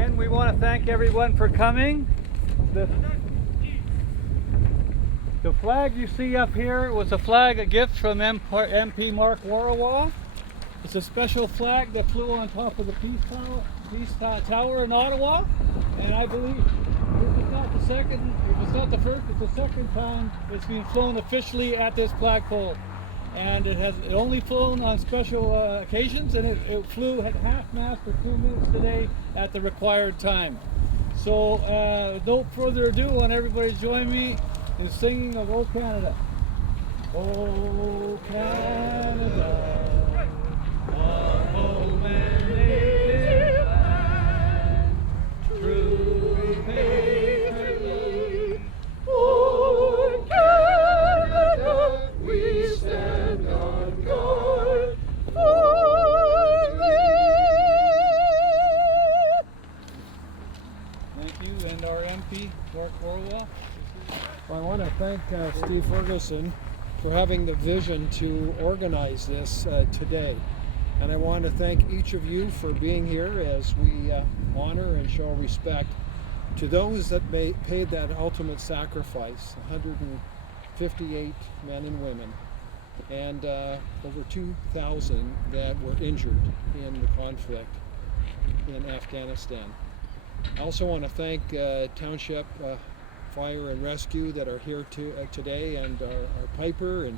Again, we want to thank everyone for coming. The flag you see up here was a gift from MP Mark Warawa. It's a special flag that flew on top of the Peace Tower in Ottawa, and I believe it's not the second, it's not the first, it's the second time it's been flown officially at this flagpole. And it only flown on special occasions, and it flew at half-mast for 2 minutes today at the required time. So, no further ado, I want everybody to join me in singing of O Canada. O Canada, our home and native land, true patriot. O Canada, we stand on guard for thee. Thank you, and our MP, Mark Warawa. Well, I want to thank Steve Ferguson for having the vision to organize this today. And I want to thank each of you for being here as we honor and show respect to those that paid that ultimate sacrifice, 158 men and women, and over 2,000 that were injured in the conflict in Afghanistan. I also want to thank Township Fire and Rescue that are here today, and our piper and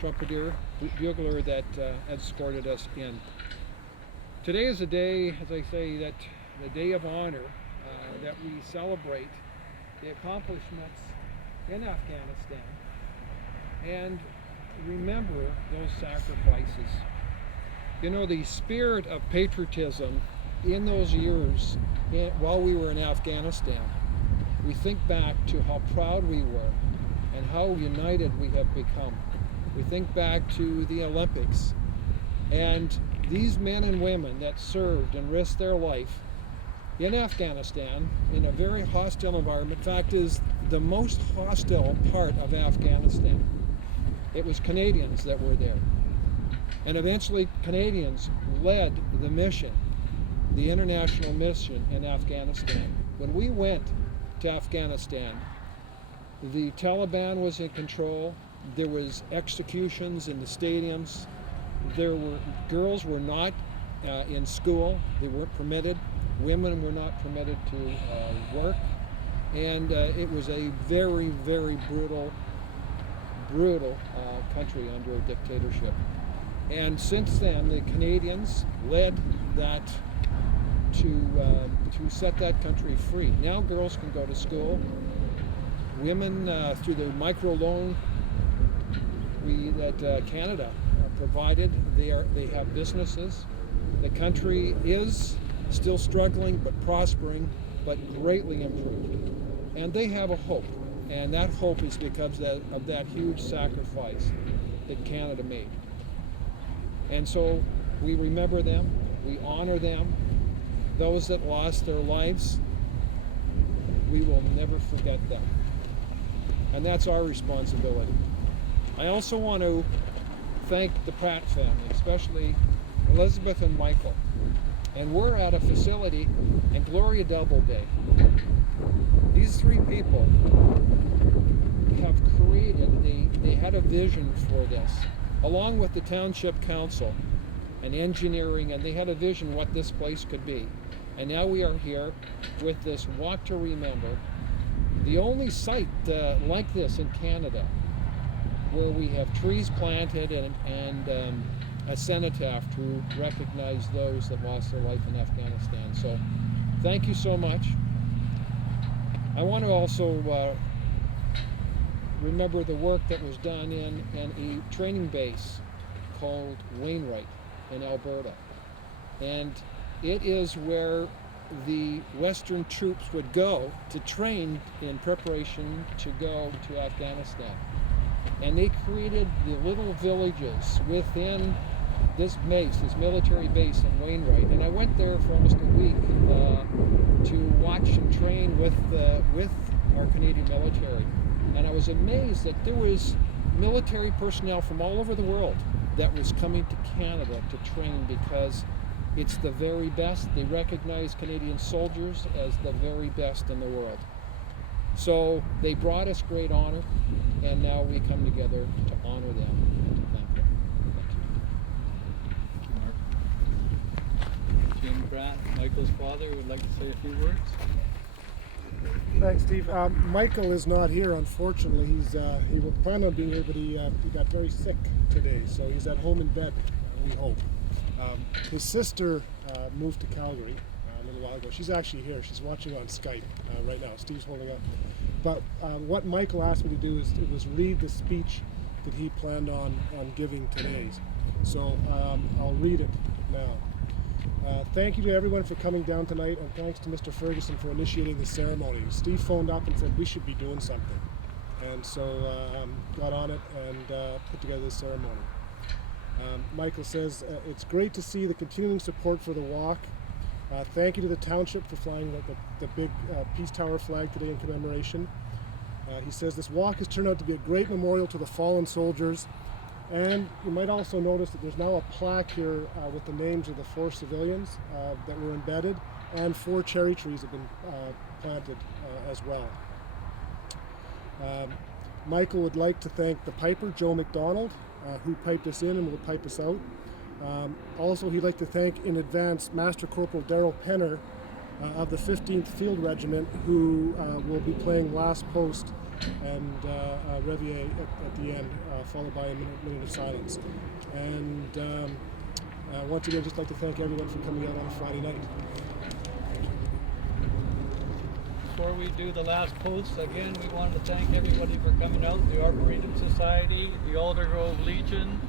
trumpeter, bugler that escorted us in. Today is a day, as I say, that the day of honor, that we celebrate the accomplishments in Afghanistan and remember those sacrifices. You know, the spirit of patriotism in those years while we were in Afghanistan, we think back to how proud we were and how united we have become. We think back to the Olympics and these men and women that served and risked their life in Afghanistan in a very hostile environment. In fact, is the most hostile part of Afghanistan. It was Canadians that were there. And eventually Canadians led the mission, the international mission in Afghanistan. When we went to Afghanistan, the Taliban was in control. There was executions in the stadiums. Girls were not in school. They weren't permitted. Women were not permitted to work. And it was a very, very brutal country under a dictatorship. And since then, the Canadians led that to set that country free. Now girls can go to school. Women, through the microloan that Canada provided, they have businesses. The country is still struggling but prospering, but greatly improved. And they have a hope, and that hope is because of that huge sacrifice that Canada made. And so we remember them, we honor them. Those that lost their lives, we will never forget them. And that's our responsibility. I also want to thank the Pratt family, especially Elizabeth and Michael. And we're at a facility in Gloria Doubleday. These three people have created, they had a vision for this, along with the Township Council and engineering, and they had a vision what this place could be. And now we are here with this Walk to Remember, the only site like this in Canada, where we have trees planted and a cenotaph to recognize those that lost their life in Afghanistan. So thank you so much. I want to also remember the work that was done in a training base called Wainwright in Alberta. And it is where the Western troops would go to train in preparation to go to Afghanistan. And they created the little villages within this base, this military base in Wainwright. And I went there for almost a week to watch and train with our Canadian military. And I was amazed that there was military personnel from all over the world that was coming to Canada to train, because It's the very best. They recognize Canadian soldiers as the very best in the world. So they brought us great honor, and now we come together to honor them and to thank them. Mark. Jim Pratt, Michael's father, would like to say a few words. Thanks, Steve. Michael is not here, unfortunately. He will plan on being here, but he got very sick today, so he's at home in bed, we hope. His sister moved to Calgary a little while ago. She's actually here. She's watching on Skype right now. Steve's holding up. But what Michael asked me to do was read the speech that he planned on giving today. So I'll read it now. Thank you to everyone for coming down tonight, and thanks to Mr. Ferguson for initiating the ceremony. Steve phoned up and said we should be doing something, and so got on it and put together this ceremony. Michael says, it's great to see the continuing support for the walk. Thank you to the township for flying the big Peace Tower flag today in commemoration. He says this walk has turned out to be a great memorial to the fallen soldiers, and you might also notice that there's now a plaque here with the names of the 4 civilians that were embedded, and 4 cherry trees have been planted as well. Michael would like to thank the piper, Joe McDonald, who piped us in and will pipe us out. Also, he'd like to thank in advance Master Corporal Darrell Penner of the 15th Field Regiment, who will be playing last post and Revier at the end, followed by a minute of silence. And once again, I'd just like to thank everyone for coming out on a Friday night. Before we do the last post, again, we wanted to thank everybody for coming out, the Arboretum Society, the Aldergrove Legion,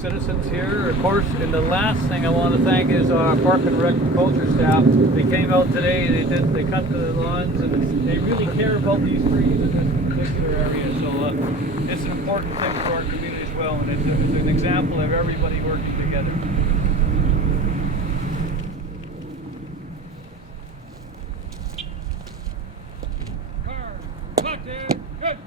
citizens here, of course. And the last thing I want to thank is our Park and Rec culture staff. They came out today, they cut the lawns, and they really care about these trees in this particular area. So it's an important thing for our community as well, and it's an example of everybody working together. Good.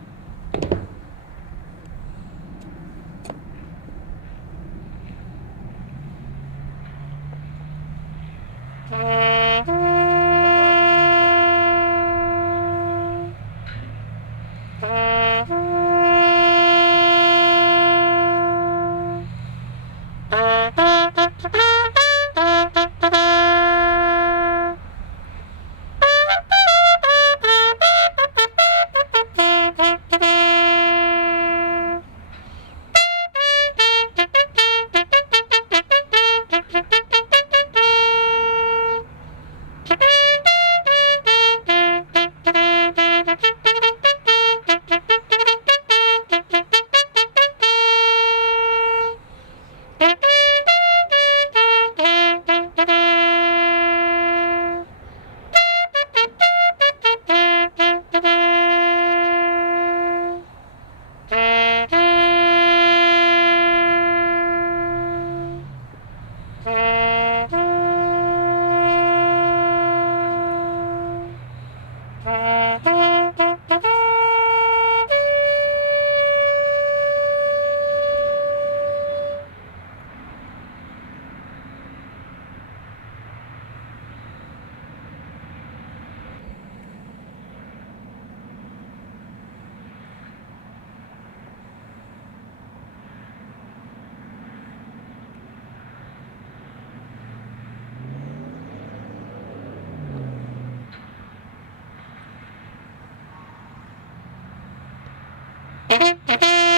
Thank you.